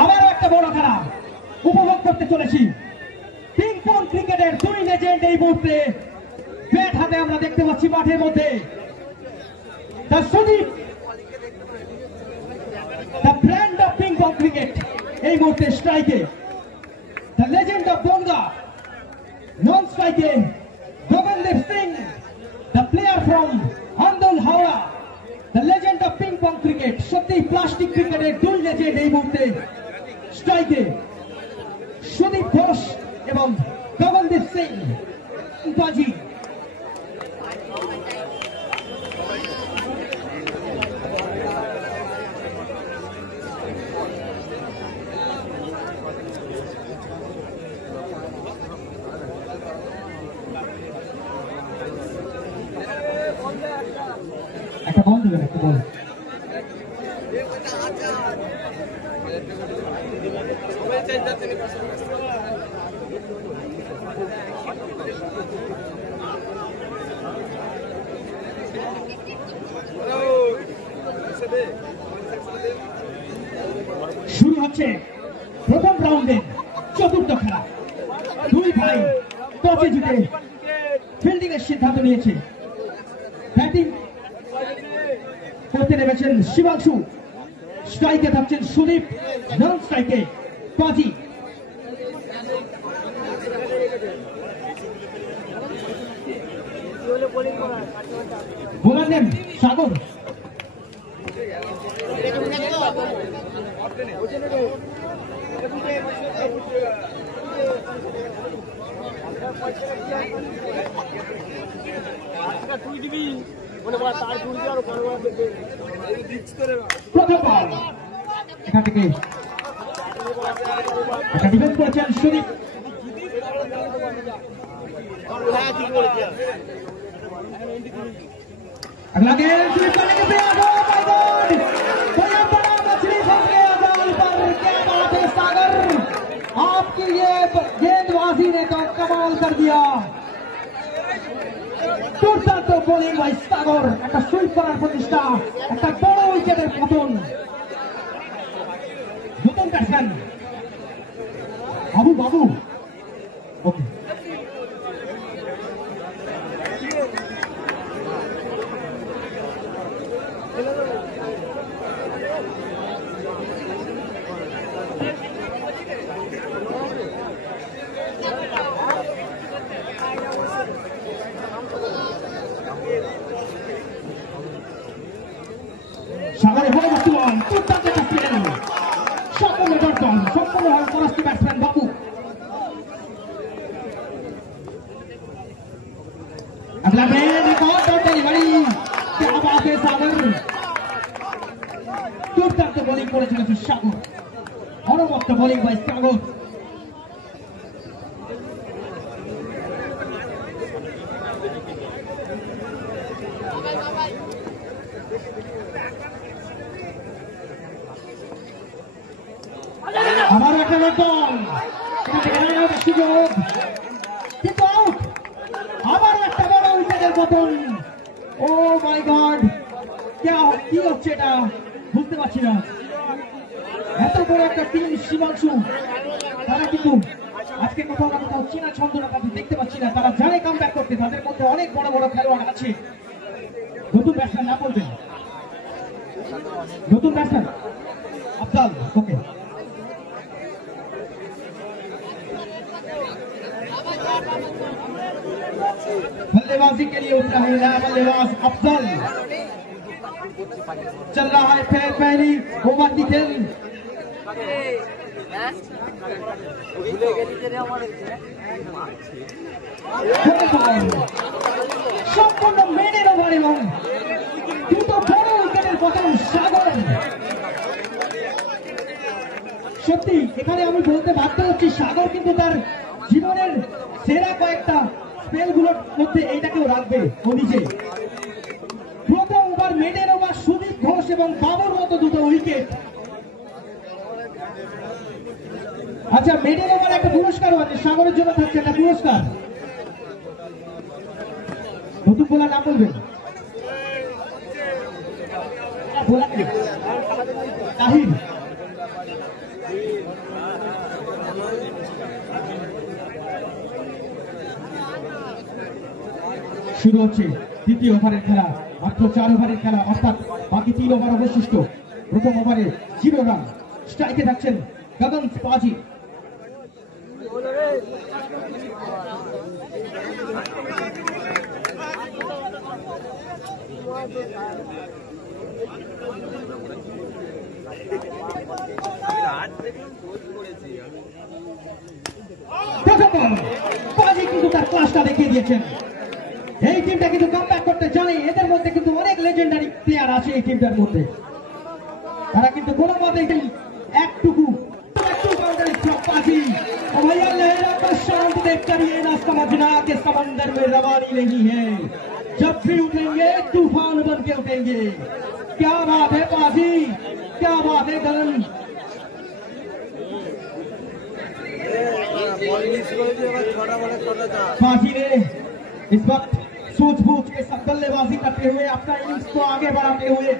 আবারও একটা বড় খেলা উপভোগ করতে চলেছি। পিং পং ক্রিকেটের দুই লেজেন্ড এই মুহূর্তে ব্যাট হাতে আমরা দেখতে পাচ্ছি মাঠের মধ্যে। The brand of ping pong cricket এই মুহূর্তে স্ট্রাইকে, the legend of Bangaon non স্ট্রাইকে Gagandeep Singh, the player from Andul Howrah, the legend of ping pong cricket. সত্যি প্লাস্টিক ক্রিকেটের দুই লেজেন্ড এই মুহূর্তে স্ট্রাইকে, সুদীপ ঘোষ এবং গগনদীপ সিং বাজি। একটা বল দেবেন, একটা বল। শুরু হচ্ছে প্রথম রাউন্ডের চতুর্থ খেলা। দুই ভাই টসে জিতে ফিল্ডিং এর সিদ্ধান্ত নিয়েছে। ব্যাটিং করতে নেমেছেন শিবাংশু, স্ট্রাইকে থাকছেন সুদীপ, নন স্ট্রাইকে বাজি। বোলার নেম সাগর। প্রথম বল এখান থেকে একটা ডিফেন্স করেছেন সুদীপ। अगला गेंद स्लिप करने के प्रयास। ओह माय गॉड, बड़ा बड़ा मछली फंस गया जाल पर। क्या बात है सागर, आपकी ये गेंदबाजी ने तो कमाल कर दिया। দুর্দান্ত বোলিং বাই সাগর, একটা সুইপ করার প্রচেষ্টা, একটা বড় উইকেটের পতন। নতুন ব্যাটসম্যান আবু বাবু। ওকে, সাগর এখানে বর্তমান দুর্দান্ত একটা স্পেল, সম্পূর্ণ দর্শন, সম্পূর্ণ হয় ফরাসি ব্যাটসম্যান বাবু। अगला गेंद एक और डॉट डिलीवरी। क्या बात है सागर, দুর্দান্ত বোলিং করেছিল সাগর, অনবদ্য বোলিং বাই সাগর। আবার একটা বল, সুযোগ কিন্তু আউট। আবার একটা বড় উইকেটের পতন। ও মাই গড, কি হচ্ছে এটা বুঝতে পারছি না। এত বড় একটা টিম শিবাংশু, তারা কিন্তু আজকে কোথাও না কোথাও চেনা ছন্দটা তাদের দেখতে পাচ্ছি না। তারা জানে কাম ব্যাক করতে, তাদের মধ্যে অনেক বড় বড় খেলোয়াড় আছে। নতুন ব্যাটসম্যান না বলবেন, নতুন ব্যাটসম্যান আফজাল। ওকে, बल्लेबाजी के लिए उतरा है नया बल्लेबाज अफजल। चल रहा है फिर पहली ओवर की खेल। সম্পূর্ণ মেডেন ওভার এবং দুটো বড় উইকেটের পতন সাগর। সত্যি এখানে আমি বলতে বাধ্য হচ্ছি, সাগর কিন্তু তার জীবনের সেরা কয়েকটা স্পেলগুলোর মধ্যে এইটাকেও রাখবে ও নিজে। প্রথম ওভার মেডেন ওভার সুদীপ ঘোষ এবং বাবুর মতো দুটো উইকেট। আচ্ছা মেডেল আমার একটা পুরস্কার আছে, সাগরের জন্য থাকছে একটা পুরস্কার। নতুন বোলার নাম বলবেন? তাহির। শুরু হচ্ছে দ্বিতীয় ওভারের খেলা, মাত্র 4 ওভারের খেলা, অর্থাৎ বাকি 3 ওভার অবশিষ্ট। প্রথম ওভারে 0 রান, স্ট্রাইকে থাকছেন গগন পাজি। পাজি কিন্তু তার ক্লাসটা দেখিয়ে দিয়েছেন। এই টিমটা কিন্তু কামব্যাক করতে জানে, এদের মধ্যে কিন্তু অনেক লেজেন্ডারি প্লেয়ার আছে এই টিমটার মধ্যে। তারা কিন্তু কোনো মতেই একটুকু भैया लहरा का शांत देखकर ये ना समझना कि समंदर में रवानी नहीं है, जब भी उठेंगे तूफान बन के उठेंगे। क्या बात है पाजी, क्या बात है गगन। पाजी ने इस वक्त सूझबूझ के साथ बल्लेबाजी करते हुए अपना इनिंग्स को आगे बढ़ाते हुए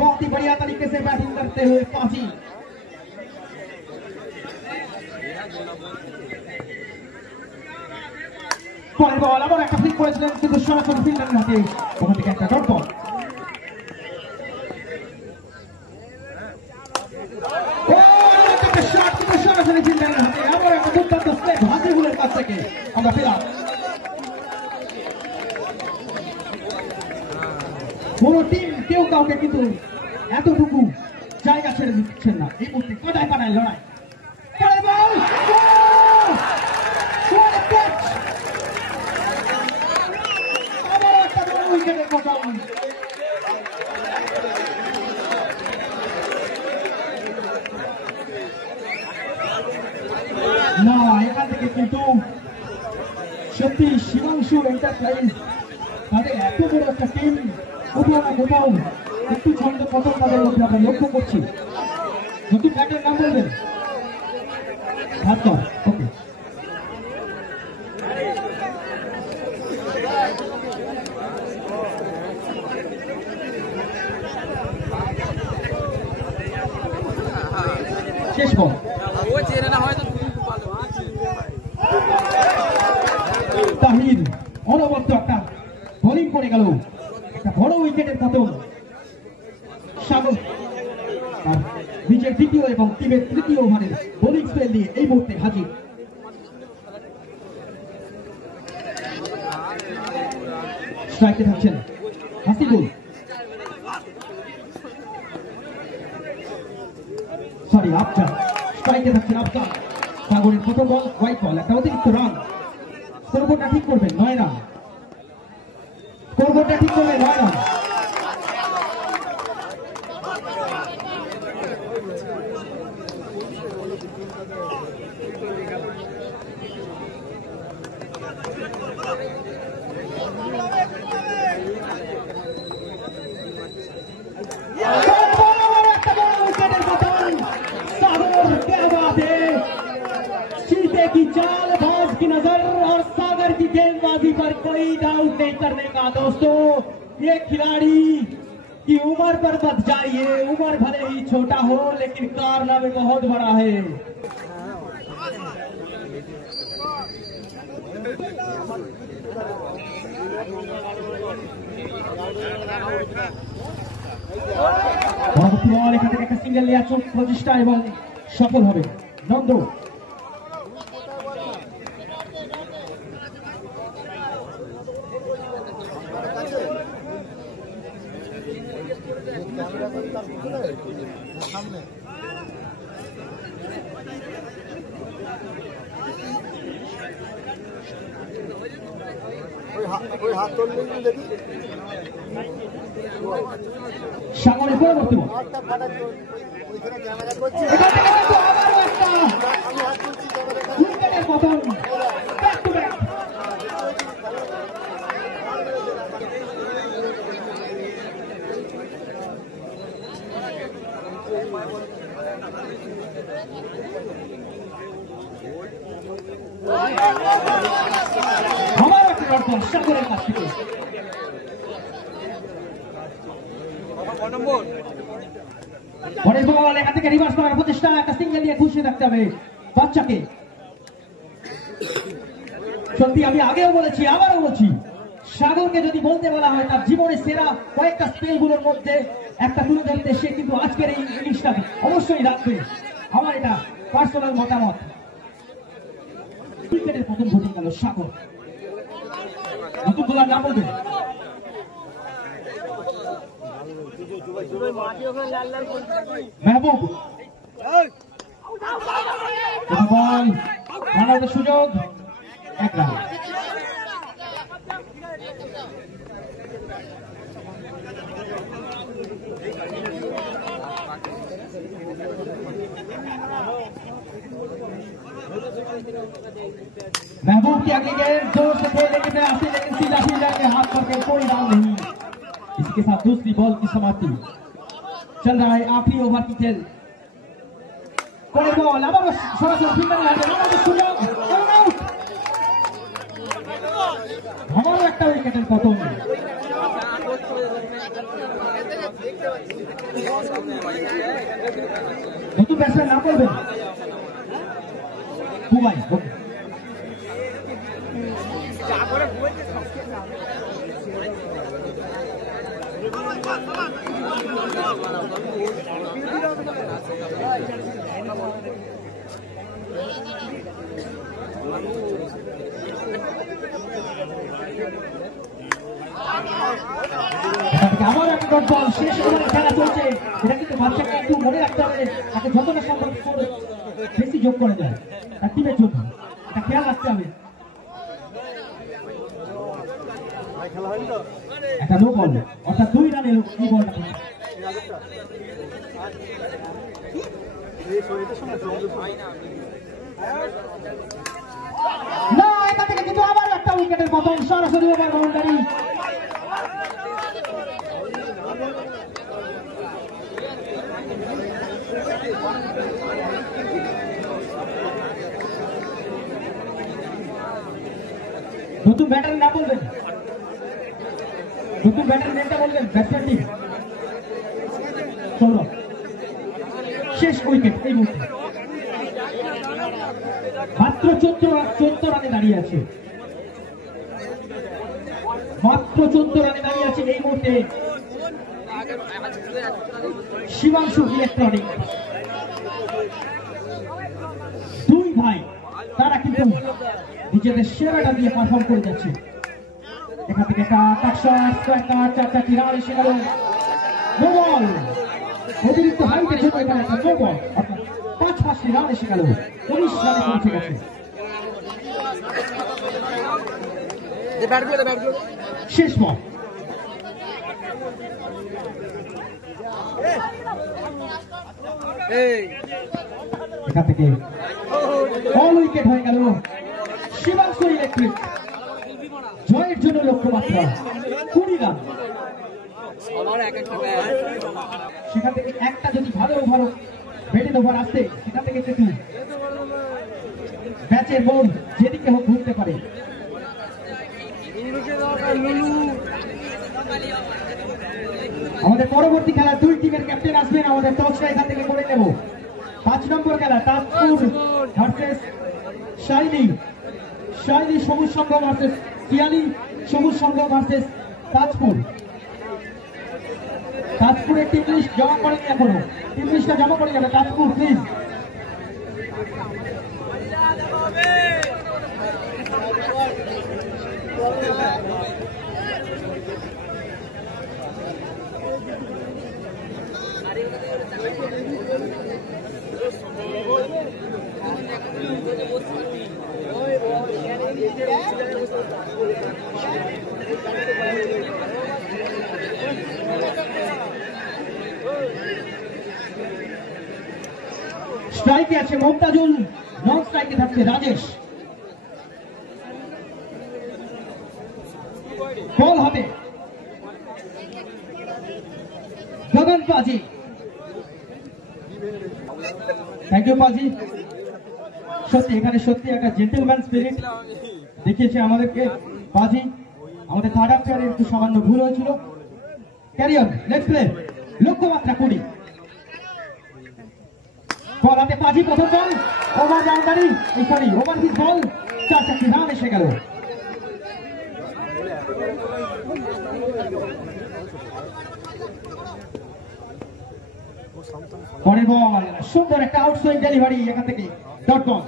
बहुत ही बढ़िया तरीके से बैटिंग करते हुए पाजी পরের বল আবার একটা ফ্লিক করেছিলেন, কিন্তু সরাসরি ফিল্ডারের হাতে, ওখান থেকে একটা ডট বল। সরাসরি ফিল্ডারের হাতে আবার একটা দুর্দান্ত স্টেপ হাজিবুলের কাছ থেকে আমরা পেলাম। পুরো টিম কেউ কাউকে কিন্তু এতটুকু জায়গা ছেড়ে দিচ্ছেন না। এই মুহূর্তে কাটায় কাটায় লড়াই। না, এখান থেকে কিন্তু সত্যি শিবাংশু এন্টারপ্রাইজ তাদের এত বড় একটা টিম কোথাও না কোথাও একটু ছন্দ পতন তাদের মধ্যে আমরা লক্ষ্য করছি। নতুন ব্যাটের নাম বলবেন? ভাস্কর। ওকে, শেষ বল। তাহির অনবদ্য একটা বোলিং করে গেল, একটা বড় উইকেটের পতন। সাগর তার নিজের দ্বিতীয় এবং টিমের তৃতীয় ওভারের বোলিং স্পেল দিয়ে এই মুহূর্তে হাজির। স্ট্রাইকে থাকছেন হাসিবুল, সরি আফজাল। স্ট্রাইকে থাকছেন আফজাল। সাগরের প্রথম বল হোয়াইট বল, একটা অতিরিক্ত রান। স্কোরবোর্ডটা ঠিক করবেন, 9 রান। স্কোরবোর্ডটা ঠিক করবেন, 9 রান। की चालबाज की नजर और सागर की गेंदबाजी पर कोई डाउट नहीं करने का। दोस्तों, ये खिलाड़ी की उम्र पर मत जाइए, उम्र भले ही छोटा हो लेकिन कारनामे बहुत बड़ा है। এখান থেকে একটা সিঙ্গেল নেওয়ার প্রচেষ্টা এবং সফল হবে নন্দ। সামনে পরবর্তী আমার একটা দর্শন সাগরের কাছ থেকে পরের বল এখান থেকে রিভার্স করার প্রচেষ্টা, একটা সিঙ্গেল দিয়ে খুশি রাখতে হবে বাচ্চাকে। সত্যি আমি আগেও বলেছি আবারও বলছি, সাগরকে যদি বলতে বলা হয় তার জীবনের সেরা কয়েকটা স্পেলগুলোর মধ্যে একটা তুলে ধরতে, সে কিন্তু আজকের এই ইনিংসটা অবশ্যই রাখবে। আমার এটা পার্সোনাল মতামত। ক্রিকেটের প্রথম ঘটে গেল সাগর। নতুন বলার নাম বলবেন মেহবুব। বল রানারের সুযোগ, এক রান। महबूब की आगे गए जोर से खेलने के आते लेकिन सीधा सीधा के हाथ पर के कोई डाल नहीं। इसके साथ दूसरी बॉल की समाप्ति। चल रहा है आखिरी ओवर की खेल। कोई बॉल अब सरासर फील्डर है राना सुयोग रन आउट। हमारा একটা উইকেটের পতন। নতুন ব্যাটসম্যান নাম বলবেন বুবাই। আমার একটা ডট বল, শেষ ওভারে খেলা চলছে। এটা কিন্তু বাচ্চাকে একটু মনে রাখতে হবে, তাকে যতটা সম্ভব বেশি যোগ করে দেয় তার টিমের জন্য, এটা খেয়াল রাখতে হবে। একটা নো বল, অর্থাৎ 2 রানে এই বলটা না, এটা থেকে কিন্তু আবার একটা উইকেটের পতন। সরাসরি ওভার বাউন্ডারি। নতুন ব্যাটারের নাম বলবেন, নতুন ব্যাটারের নামটা বলবেন। Batsman team Sourav. শেষ উইকেট এই মুহূর্তে, মাত্র 14 রানে দাঁড়িয়ে আছে, মাত্র 14 রানে দাঁড়িয়ে আছে এই মুহূর্তে শিবাংশু ইলেকট্রনিক। দুই ভাই তারা কিন্তু নিজেদের সেরাটা দিয়ে পারফর্ম করে যাচ্ছে। এখান থেকে চারটি রান এসে গেল। নো বল, অতিরিক্ত হাইটের জন্য এখানে একটা নো বল, অর্থাৎ 5 রান এসে গেল। 19 রানে পৌঁছে গেছে। শেষ বল, এখান থেকে অল উইকেট হয়ে গেল শিবাংশু ইলেকট্রিক। জয়ের জন্য লক্ষ্যমাত্রা 20 রান। সেখান থেকে একটা যদি ভালো ওভার বেটেন ওভার আসে, সেখান থেকে কিন্তু ম্যাচের বল যেদিকে হোক ঘুরতে পারে। আমাদের পরবর্তী খেলা 2 টিমের ক্যাপ্টেন আসবেন। আমাদের টসটা এখান থেকে করে নেব। 5 নম্বর খেলা তাজপুর ভার্সেস শাইনি। শাইনি সবুজ সংঘ ভার্সেস কিয়ালি সবুজ সংঘ ভার্সেস তাজপুর। তাজপুরের টিম লিস্ট জমা করেনি এখনো, টিম লিস্টটা জমা করে যাবে তাজপুর প্লিজ। স্ট্রাইকে আছে মুমতাজুল, নন স্ট্রাইকে থাকছে রাজেশ। বল হবে গগন পাজি। থ্যাংক ইউ পাজি। সত্যি এখানে সত্যি একটা জেন্টলম্যান স্পিরিট দেখিয়েছে আমাদেরকে বাজি। আমাদের থার্ড আম্পায়ারে একটু সামান্য ভুল হয়েছিল। ক্যারিয়র লেটস প্লে, লক্ষ্যমাত্রা 20। বল হাতে বাজি, প্রথম ball over boundary, sorry over hit ball, 4-4টি রান এসে গেল। পরের বল, সুন্দর একটা আউটসুইং ডেলিভারি এখান থেকে ডট বল।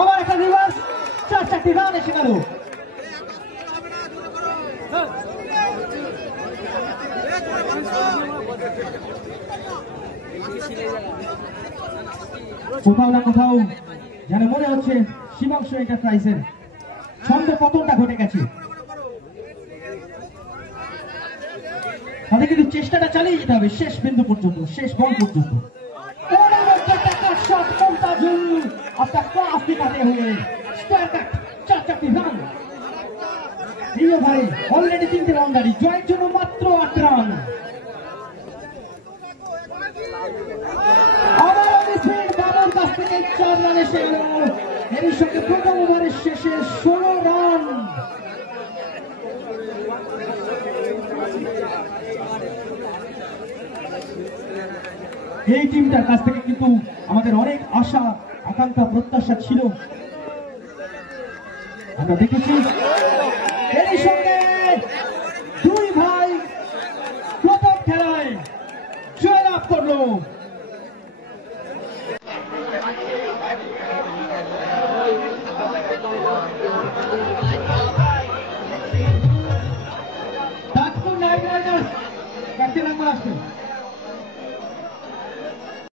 আবার একটা রিভার্স, 4-4টি রান এসে গেল। কোথাও না কোথাও যেন মনে হচ্ছে শিবাংশু এন্টারপ্রাইজের ছন্দ পতনটা ঘটে গেছে। তাদের কিন্তু চেষ্টাটা চালিয়ে যেতে হবে শেষ বিন্দু পর্যন্ত, শেষ বল পর্যন্ত। অলরেডি 3টে বাউন্ডারি, জয়ের জন্য মাত্র 8 রান। বাবুর কাছ থেকে 4 রান এসে গেল। এর সঙ্গে প্রথম ওভারের শেষে 16 রান। এই টিমটার কাছ থেকে কিন্তু আমাদের অনেক আশা আকাঙ্ক্ষা প্রত্যাশা ছিল, আমরা দেখেছি। এরই সঙ্গে দুই ভাই প্রথম খেলায় জয়লাভ করলো।